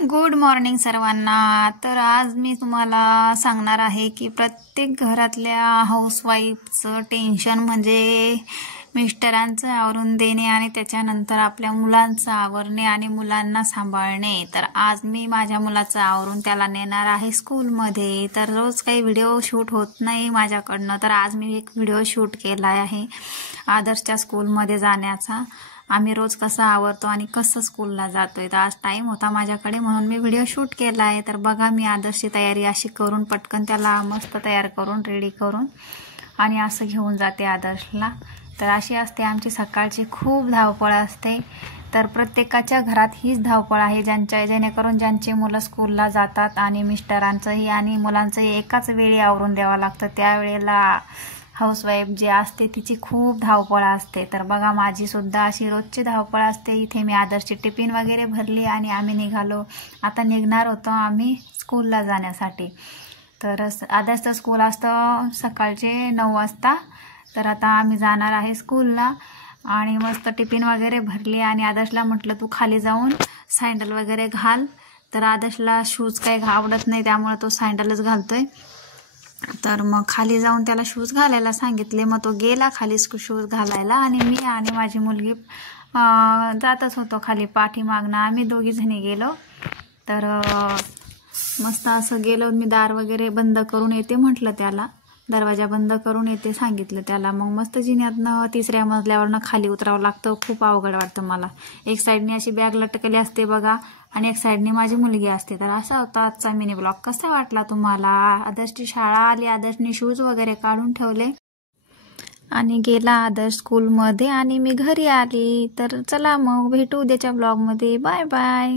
Good morning सर्वांना। तर आज मी तुम्हाला सांगणार आहे की प्रत्येक घरातल्या हाऊसवाईफचं टेन्शन म्हणजे मिस्टरांचं आवरून देणे आणि त्याच्यानंतर आपल्या मुलांचं आवरणे आणि मुलांना सांभाळणे। तर आज मी माझ्या मुलाचं आवरून त्याला नेणार आहे स्कूलमध्ये। तर रोज काही व्हिडिओ शूट होत नाही माझ्याकडनं, तर आज मी एक व्हिडिओ शूट केला आहे आदर्शच्या स्कूलमध्ये जाण्याचा। आम्ही रोज कसं आवरतो आणि कसं स्कूलला जातोय। तर आज टाइम होता माझ्याकडे म्हणून मी व्हिडिओ शूट केला आहे। तर बघा मी आदर्शची तयारी अशी करून पटकन त्याला मस्त तयार करून रेडी करून आणि असं घेऊन जाते आदर्शला। तर अशी असते आमची सकाळची खूप धावपळ असते। तर प्रत्येकाच्या घरात हीच धावपळ आहे जेणेकरून ज्यांची मुलं स्कूलला जातात आणि मिस्टरांचंही आणि मुलांचंही एकाच वेळी आवरून द्यावं लागतं, त्यावेळेला हाऊसवाईफ जी असते तिची खूप धावपळ असते। तर बघा माझी सुद्धा अशी रोजची धावपळ असते। इथे मी आदर्शची टिफिन वगैरे भरली आणि आम्ही निघालो। आता निघणार होतो आम्ही स्कूलला जाण्यासाठी। तर आदर्शचं स्कूल असतं सकाळचे 9 वाजता। तर आता आम्ही जाणार आहे स्कूलला आणि मस्त टिफिन वगैरे भरली आणि आदर्शला म्हटलं तू खाली जाऊन सँडल वगैरे घाल। तर आदर्शला शूज काही आवडत नाही त्यामुळे तो सँडलच घालतोय। तर मग खाली जाऊन त्याला शूज घालायला सांगितले। मग तो गेला खाली शूज घालायला आणि मी आणि माझी मुलगी जातच होतो खाली पाठीमागनं। आम्ही दोघी जणी गेलो। तर मस्त असं गेलो, मी दार वगैरे बंद करून येते म्हटलं त्याला, दरवाजा बंद करून येते सांगितलं त्याला। मग मस्त जिन्यातनं 3ऱ्या मजल्यावरनं खाली उतरावं लागतं, खूप अवघड वाटतं मला। एक साईडने अशी बॅग लटकली असते बघा आणि एक साईडने माझी मुलगी असते। तर असा होता आजचा मिनी ब्लॉग। कसा वाटला तुम्हाला? आदर्शची शाळा आली, आदर्शने शूज वगैरे काढून ठेवले आणि गेला आदर्श स्कूलमध्ये आणि मी घरी आली। तर चला मग भेटू उद्याच्या ब्लॉगमध्ये। Bye bye.